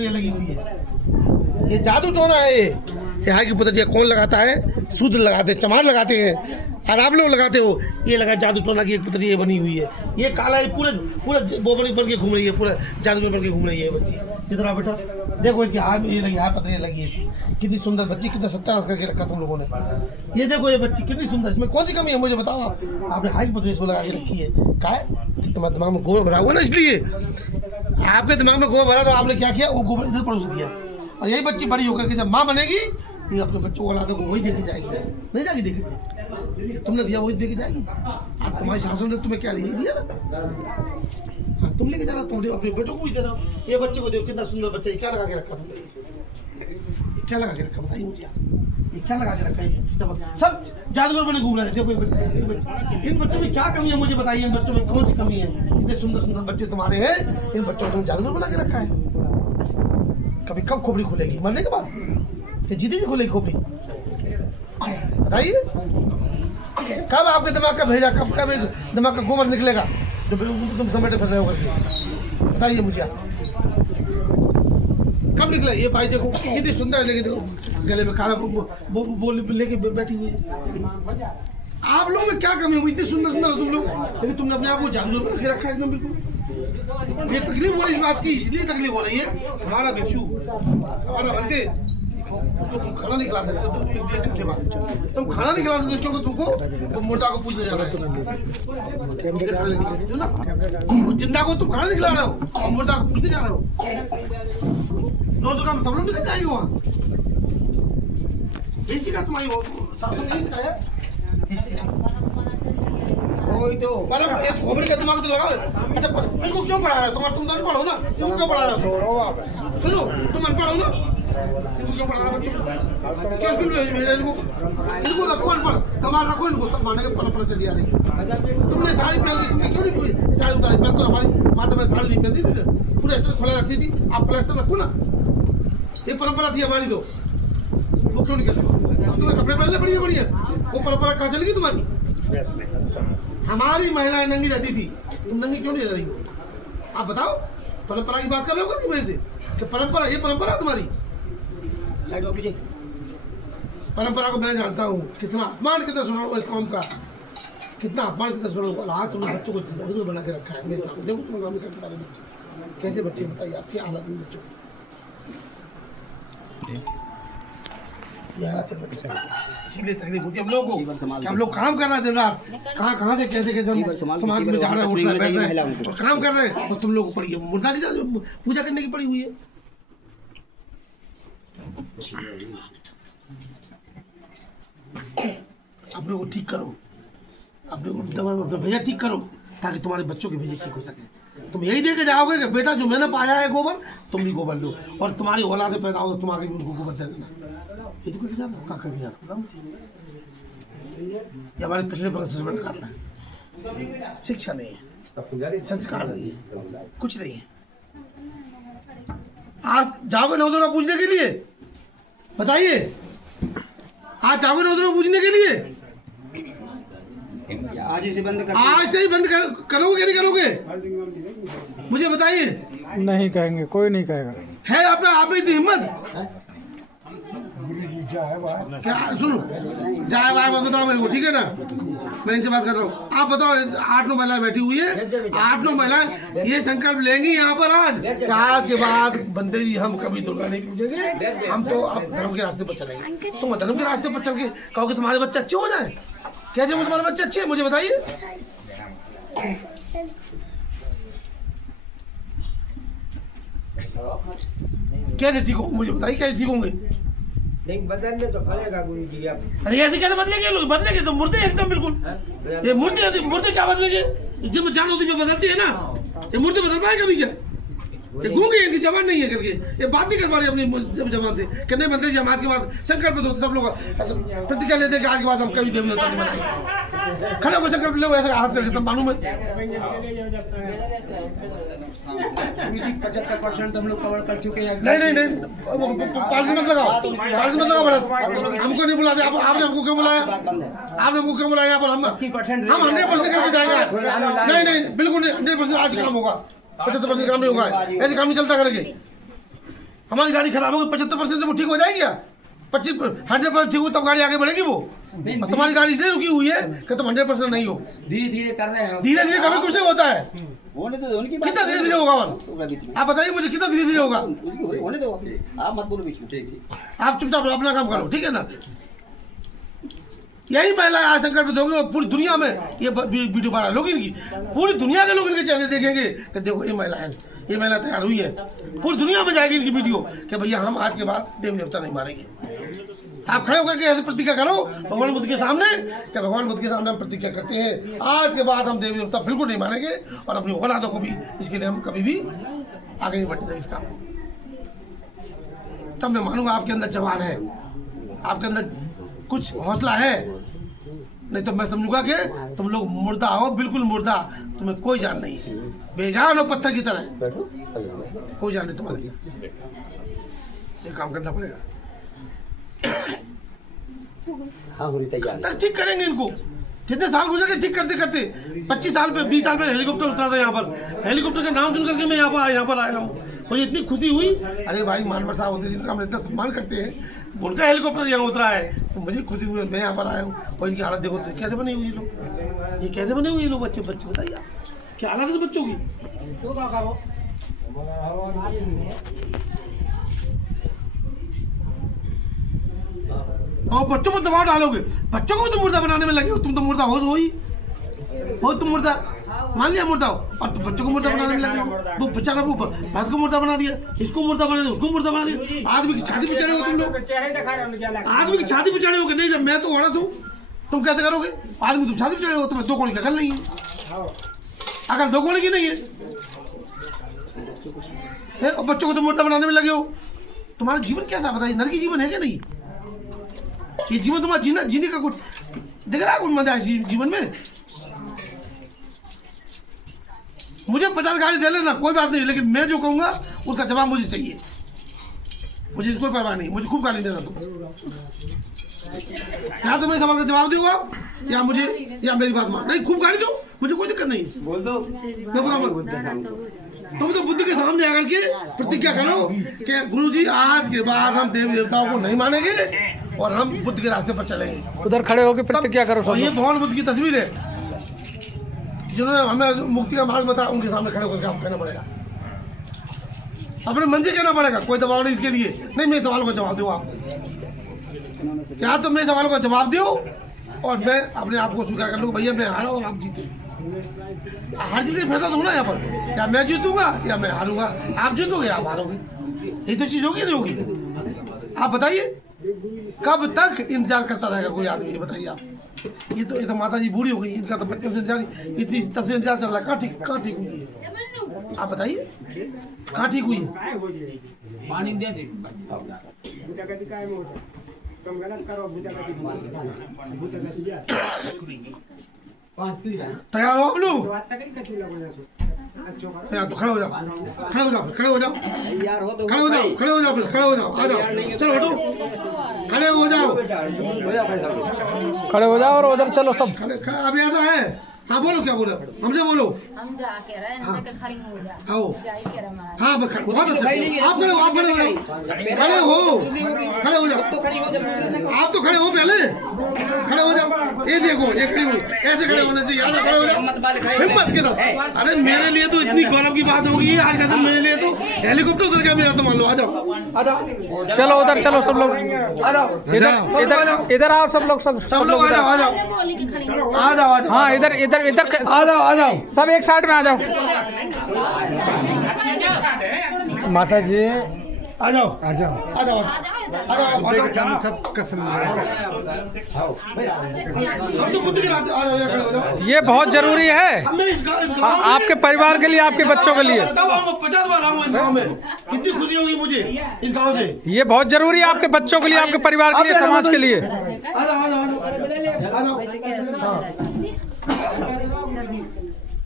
लगी हुई है। ये जादू टोना है। ये यहाँ की पुतरिया कौन लगाता है? शूद्र लगाते, चमार लगाते हैं, और आप लोग लगाते हो। ये लगा जादू टोना की एक पुतरी ये बनी हुई है। ये काला है, पूरा पूरा वो बन के घूम रही है, पूरा जादूगर बन के घूम रही है बच्ची। इधर आ बेटा, देखो इसकी हाथ में ये लगी, हाथ पतरी लगी है इसकी। कितनी सुंदर बच्ची, कितना सत्यानाश करके रखा तुम लोगों ने। ये देखो ये बच्ची कितनी सुंदर, इसमें कौन सी कमी है मुझे बताओ आप। आपने हाई पतरी इसको लगा के रखी है। क्या है? तुम्हारे दिमाग में गोबर भरा हुआ ना, इसलिए आपके दिमाग में गोबर भरा, तो आपने क्या किया, वो गोबर इधर परोस दिया। और यही बच्ची बड़ी होकर के जब माँ बनेगी, ये अपने बच्चों को औलादों को वही देके जाएगी, नहीं जाएगी देखे। तुमने दिया वही देके जाएगी। अब तुम्हारी सासों ने तुम्हें क्या यही दिया ना, हाँ तुम लेके जा रहा हो, तुम अपने बेटों को ही दे रहा हो। ये बच्चे को देखो कितना सुंदर बच्चा है। क्या लगा के रखा तुमने? क्या लगा के रखा बताइए मुझे, ये क्या लगा के रखा है? सब जादूगर बने घूम रहे हैं। देखो ये बच्चे, इन बच्चों में क्या कमी है मुझे बताइए। इन बच्चों में कौन सी कमी है? इतने सुंदर सुंदर बच्चे तुम्हारे हैं, इन बच्चों को तुम जादूगर बना के रखा है। कभी कब खोपड़ी खुलेगी? मरने के बाद? ये जीते जी खुलेगी खोपड़ी? बताइए कब आपके दिमाग का भेजा, कब कब दिमाग का गोबर निकलेगा जो तुम समेटे फिर रहे हो करके? बताइए मुझे आप कब निकला? ये भाई देखो कितनी सुंदर है, लेके देखो गले में काला बोल लेके बैठी हुई है। आप लोग में क्या कमी है? इतनी सुंदर सुंदर हो तुम लोग, लेकिन तुमने अपने आप को जादूगर बना के रखा है एकदम बिल्कुल। ये तकलीफ हो रही इस बात की, इसलिए तकलीफ हो रही है। हमारा भिक्षु, हमारा बनते, तुम खाना नहीं खिला सकते, तुम खाना नहीं खिला सकते क्योंकि तुमको मुर्दा को पूछने जाना है। जिंदा को तुम खाना नहीं खिला रहे हो और मुर्दा को पूछने जा रहे हो। नौ दुर्गा में सब लोग निकल जाएंगे वहाँ। यही सिखा तुम्हारी सासू ने, यही सिखाया। तो खोपड़ी का दिमाग तो लगाओ। अच्छा इनको क्यों पढ़ा रहे हो? तुम तो अनपढ़ हो ना, इनको क्यों पढ़ा रहे हो? सुनो तुम अनपढ़ हो ना, इनको क्यों पढ़ा रहे हो? बच्चों को क्या स्कूल में भेजा? इनको रखो अनपढ़, कमाल रखो इनको, तब माने के परंपरा चली आ रही है। तुमने साड़ी पहन ली, तुमने क्यों नहीं साड़ी उतारी? पहले तो हमारी माता में साड़ी नहीं पहनती थी, पूरा स्तर खुला रखती थी। आप प्लास्टर रखो ना, ये परंपरा थी हमारी। तो वो क्यों नहीं करते? अब तुम्हें कपड़े पहनने बढ़िया बढ़िया, वो परंपरा कहाँ चल गई तुम्हारी? हमारी महिलाएं नंगी रहती थी, तुम नंगी क्यों नहीं रह रही हो? आप बताओ, परंपरा की बात कर रहे हो कि मेरे से कि परंपरा, ये परंपरा तुम्हारी? परंपरा को मैं जानता हूँ, कितना अपमान, कितना सुना इस कौम का, कितना अपमान, कितना सुना। हाँ तुमने बच्चों को जादूगर बना के रखा है मेरे सामने। देखो तुम्हारे सामने क्या बच्चे, कैसे बच्चे, बताइए आपकी हालत में बच्चों की। इसीलिए तकलीफ होती है हम लोगों को कि हम लोग काम कर रहे हैं दिन रात, कहाँ से कैसे कैसे हम समाज में जा रहे हैं, उठ रहे बैठ रहे हैं और काम कर रहे हैं। तो तुम लोग को पड़ी है मुर्दा की पूजा करने की पड़ी हुई है। अपने को ठीक करो, अपने को भेजा ठीक करो, ताकि तुम्हारे बच्चों के भेजे ठीक हो सके। तुम यही दे के जाओगे कि बेटा जो मैंने पाया है गोबर, तुम भी गोबर लो, और तुम्हारी औलादे पैदा हो तो तुम आगे भी उनको गोबर दे देना। ये तो करके जाना, क्या करके जाना? ये हमारे पिछले बरस करना है। शिक्षा नहीं है, संस्कार नहीं है, कुछ नहीं है। आज जाओगे नौ दुर्गा पूजने के लिए? बताइए, आज जाओगे नौ दुर्गा पूजने के लिए? आज से बंद कर, आज से ही बंद करोगे क्या नहीं करोगे? मुझे बताइए। नहीं कहेंगे, कोई नहीं कहेगा। है आप में इतनी हिम्मत? क्या सुनो, जाए भाई बताओ मेरे को, ठीक है ना? मैं इनसे बात कर रहा हूँ। आप बताओ, 8-9 महिलाएं बैठी हुई है, 8-9 महिलाएं ये संकल्प लेंगी यहाँ पर आज के बाद बंदे जी हम कभी दुर्गा नहीं पूजेंगे, हम तो अब धर्म के रास्ते पर चलेंगे। तुम धर्म के रास्ते पर चल के कहोगे तुम्हारे बच्चे अच्छे हो जाए? कैसे वो तुम्हारे बच्चे अच्छे हैं मुझे बताइए। कैसे ठीक हो मुझे बताइए, कैसे ठीक होंगे? नहीं बदलने तो पड़ेगा गुरु जी। अब अरे ऐसे कैसे बदलेंगे लोग? बदलेंगे तो मुर्दे एकदम बिल्कुल। ये मुर्दे क्या बदलेंगे? जब जान होती जो बदलती है ना, ये मुर्दे बदल पाए कभी क्या? ये गूंगे, इनकी जबान नहीं है करके ये बात नहीं कर पा रही अपनी जबान से। करने बनते जमात के बाद संकल्प तो सब लोग प्रतिज्ञा लेते कि आज के बाद हम कभी देव देवता नहीं बनाएंगे। खड़े होकर संकल्प ले, ऐसा हाथ करके तब मालूम है। 75% हम लोग कवर कर चुके हैं। नहीं पालसी मत लगाओ, पालसी मत लगाओ भरत, हमको नहीं बुलाते। आपने हमको क्यों बुलाया? आपने हमको क्यों बुलाया? यहाँ पर हम 100% करके जाएंगे। नहीं बिल्कुल नहीं, 100% आज काम होगा। 75% काम नहीं होगा, ऐसे काम नहीं चलता करेंगे। हमारी गाड़ी खराब होगी 75% वो ठीक हो जाएगी क्या? 100% ठीक हो तब गाड़ी आगे बढ़ेगी वो। और तुम्हारी गाड़ी इसलिए रुकी हुई है कि तुम 100% नहीं हो। धीरे धीरे कर रहे हैं। धीरे धीरे कभी कुछ नहीं होता है। होने तो उनकी बात कितना धीरे धीरे होगा और आप बताइए मुझे कितना धीरे धीरे होगा? होने दो आप मत बोलो बीच में। आप चुपचाप रहो, अपना काम करो, ठीक है ना? यही महिला आशंका पे दोगे पूरी दुनिया में ये वीडियो बना लोग इनकी, पूरी दुनिया के लोग इनके चैनल देखेंगे कि देखो ये महिला है, ये महिला तैयार हुई है। पूरी दुनिया में जाएगी इनकी वीडियो कि भैया हम आज के बाद देवी देवता नहीं मानेंगे। आप खड़े होकर के ऐसे प्रतिज्ञा करो भगवान बुद्ध के सामने कि भगवान बुद्ध के सामने हम प्रतिज्ञा करते हैं आज के बाद हम देवी देवता बिल्कुल नहीं मानेंगे और अपनी औलादों को भी इसके लिए हम कभी भी आगे नहीं बढ़ने देंगे इस काम को। तब मैं मानूंगा आपके अंदर जवान है, आपके अंदर कुछ हौसला है, नहीं तो मैं समझूंगा कि तुम लोग मुर्दा हो, बिल्कुल मुर्दा, तुम्हें कोई जान नहीं है, बेजान हो पत्थर की तरह, कोई जान नहीं तुम्हारे। ये काम करना पड़ेगा। हाँ हो रही तैयार। तक ठीक करेंगे इनको। कितने साल गुजर गए ठीक करते करते? 25 साल पे 20 साल पे हेलीकॉप्टर उतरा था यहाँ पर। हेलीकॉप्टर का नाम सुन करके मैं यहाँ पर आया हूँ। मुझे इतनी खुशी हुई, अरे भाई मानवर साहब होते जिनका हम इतना सम्मान करते हैं, उनका हेलीकॉप्टर यहाँ उतरा है तो मुझे खुशी हुई। मैं यहाँ पर आया हूँ और इनकी हालत देखो तो कैसे बनी हुई लोग, ये कैसे बने हुए लोग बच्चे बताइए आप, क्या हालत है बच्चों की? और बच्चों में दबाव डालोगे, बच्चों को भी तुम मुर्दा बनाने में लगे हो। तुम तो मुर्दा हो तुम मुर्दा मान लिया मुर्दा हो और तुम बच्चों को मुर्दा बनाने में लगे हो। वो बेचारा वो बात को मुर्दा बना दिया, इसको मुर्दा बना दिया, उसको मुर्दा बना दिया। आदमी की छाती पे चढ़े हो तुम लोग, आदमी की छाती पे चढ़े हो कि नहीं? जब मैं तो औरत हूँ तुम कैसे करोगे? आदमी तुम छाती पे चढ़े हो, तुम्हें दो कोणी की अकल नहीं है, अकल दो कोणी की नहीं है। और बच्चों को तुम मुर्दा बनाने में लगे हो। तुम्हारा जीवन कैसा बताइए, नरकी जीवन है क्या? नहीं, ये जीवन तुम्हारा जीने का कुछ दिख रहा है? कुछ मजा है जीवन में? मुझे 50 गाली दे लेना कोई बात नहीं, लेकिन मैं जो कहूंगा उसका जवाब मुझे चाहिए। मुझे कोई परवाह नहीं, मुझे खूब गाली देना तुम। या तो मैं सवाल का जवाब दूंगा या मेरी बात मान। नहीं, खूब गाली दो, मुझे कोई दिक्कत नहीं, बोल दो। तुम तो बुद्ध के सामने आकर के प्रतिज्ञा करो कि गुरुजी आज के बाद हम देवी देवताओं को नहीं मानेंगे और हम बुद्ध के रास्ते पर चलेंगे। उधर खड़े होकर प्रतिज्ञा करो। ये भगवान बुद्ध की तस्वीर है जिन्होंने हमें मुक्ति का मार्ग बताया, उनके सामने खड़े होकर आपको कहना पड़ेगा, अपने मन से कहना पड़ेगा। कोई दबाव नहीं इसके लिए। नहीं, मेरे सवाल को जवाब दो आप, या तो मेरे सवाल को जवाब दो और मैं अपने आप को स्वीकार कर लूँ भैया मैं हारा और आप जीते। हार जीते फैसला तो होना यहाँ पर, या मैं जीतूंगा या मैं हारूंगा। आप जीतोगे आप हारोगे, ये तो चीज होगी नहीं होगी? आप बताइए कब तक इंतजार करता रहेगा कोई आदमी? ये बताइए आप। ये तो माता जी बूढ़ी हो गई, इनका तो बचपन से इंतजार, इतनी तब से इंतजार चल रहा है। कहाँ ठीक हुई है? आप बताइए कहाँ ठीक हुई है? पानी दे दे। तैयार हो आप लोग? तैयार तो खड़े हो जाओ, खड़े हो जाओ, खड़े हो जाओ, तैयार हो तो खड़े हो जाओ, खड़े हो जाओ, फिर खड़े हो जाओ, आ जाओ, चलो हटो, खड़े हो जाओ, खड़े हो जाओ और उधर चलो सब। अभी आता है। हाँ बोलो, क्या बोलो, हमसे बोलो। हम जा के रहे हैं, मैं खड़ी हो जा। आओ, जाई के रहा। हाँ बहुत अच्छा, आप खड़े हो, आप खड़े हो जाओ, खड़े हो जाओ, आप तो खड़े हो पहले, खड़े हो जाओ। ये देखो, ये खड़ी हो, ऐसे खड़े होने चाहिए। आजा, खड़े हो जाओ हिम्मत के साथ। अरे मेरे लिए तो इतनी गौरव की बात होगी आज का दिन, मेरे लिए तो हेलीकॉप्टर उतर गया मेरा, तो मान लो। आ जाओ, आ जाओ, चलो उधर चलो सब लोग, आ जाओ, इधर आओ सब लोग, सब लोग आ जाओ, आ जाओ, बोली की खड़ी हो। आ जाओ, हाँ इधर आ जाओ, सब एक साइड में आ जाओ। माता जी आ जाओ, आ जाओ, आ जाओ, सामने सब कसम हम तो बुद्ध के रास्ते। आ जाओ, खड़े हो जाओ। ये बहुत जरूरी है हमें इस गाँव आपके परिवार के लिए, आपके बच्चों के लिए। 50 बार आऊंगा इस गाँव में, इतनी खुशी होगी मुझे इस गाँव से। ये बहुत जरूरी है आपके बच्चों के लिए, आपके परिवार के लिए, समाज के लिए। आ जाओ, आ जाओ, आ जाओ।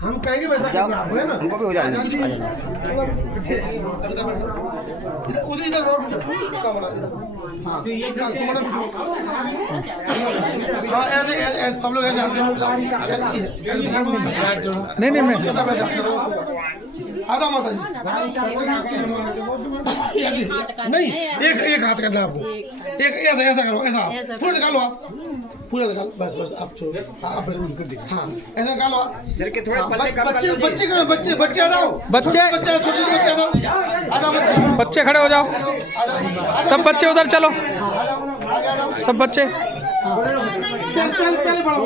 हम कहेंगे वैसा करना आपको, है ना? हमको भी हो जाने दो। उधर इधर रोड का बना। हाँ, हाँ, ऐसे सब लोग ऐसे आते हैं। नहीं मैं आ जाओ माता जी। नहीं, एक हाथ करना आपको, एक ऐसा करो, ऐसा पूरा निकालो आप, पूरा निकालो, बस आप छोड़ो, हाँ ऐसा निकालो आप। सर के थोड़े पल्ले कम कर बच्चे लो जी। बच्चे कहाँ, बच्चे आ जाओ, बच्चे छोटे बच्चे आ जाओ, आ जाओ बच्चे, बच्चे खड़े हो जाओ, सब बच्चे उधर चलो, सब बच्चे। पहले बड़ो,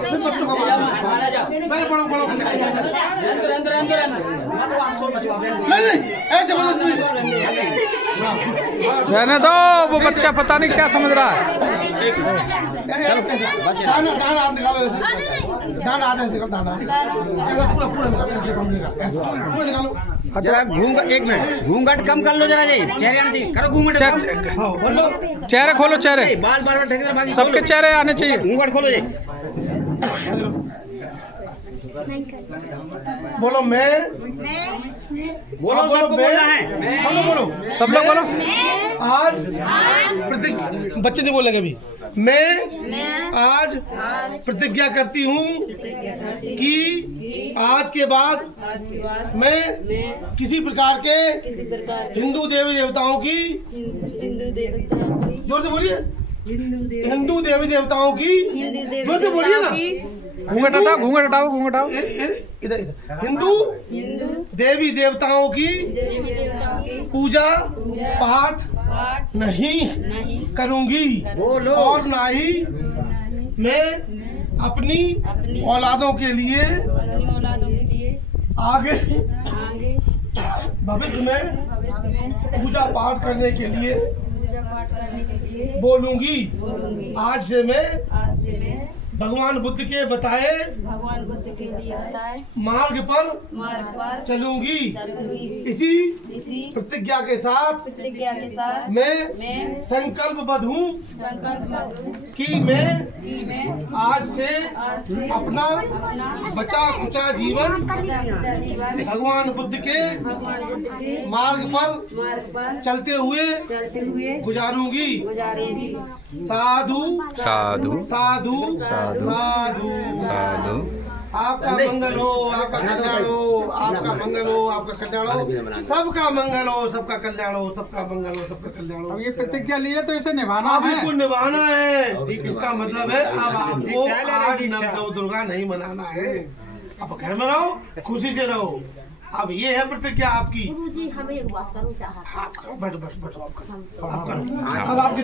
फिर बच्चों का पहले बड़ो। नहीं, ऐसे जबरदस्ती नहीं। रहने दो, वो बच्चा पता नहीं क्या समझ रहा है। दाना आप निकालो ऐसे, दाना आधा से निकालो, दाना ऐसा पूरा निकालो, ऐसे सामने का, ऐसा पूरा निकालो। जरा एक मिनट घूंघट कम कर लो जरा जी, चेहरे आने चाहिए, करो घूंघट कम। हाँ बोलो, चेहरे खोलो, चेहरे बाल बार ठेकेदार भागी, सबके चेहरे आने चाहिए। घूंघट खोलो जी। बोलो मैं, बोलो सबको बोलना है। हम लोग बोलो, सब लोग बोलो। आज बच्चे नहीं बोलेंगे अभी। मैं आज प्रतिज्ञा करती हूँ कि आज के बाद मैं किसी प्रकार के हिंदू देवी देवताओं की, जोर से बोलिए, हिंदू देवी देवताओं की, जोर से बोलिए ना, घूंघट हटाओ, घूंघट हटाओ, घूंघट हटाओ। इधर हिंदू देवी देवताओं की पूजा पाठ नहीं करूंगी, बोलो। और ना ही मैं अपनी औलादों के लिए आगे भविष्य में पूजा पाठ करने के लिए बोलूंगी। आज से मैं भगवान बुद्ध के बताए मार्ग पर चलूंगी। इसी प्रतिज्ञा के साथ मैं संकल्पबद्ध हूँ कि मैं आज से अपना बचा खुचा जीवन भगवान बुद्ध के मार्ग पर चलते हुए गुजारूंगी। साधु साधु साधु साधु साधु साधु। आपका मंगल हो, आपका कल्याण हो, आपका मंगल हो, आपका कल्याण हो, सबका मंगल हो, सबका कल्याण हो, सबका मंगल हो, सबका कल्याण हो। अब ये प्रतिज्ञा ली है तो इसे निभाना अब है। इसको निभाना है। इसका मतलब है अब आपको आज नव दुर्गा नहीं मनाना है, अब घर में रहो, खुशी से रहो। अब ये है प्रतिज्ञा आपकी। गुरुजी हमें एक बात करो, चाहत आप करो, बैठो बैठो बैठो, आप करो, अब आपकी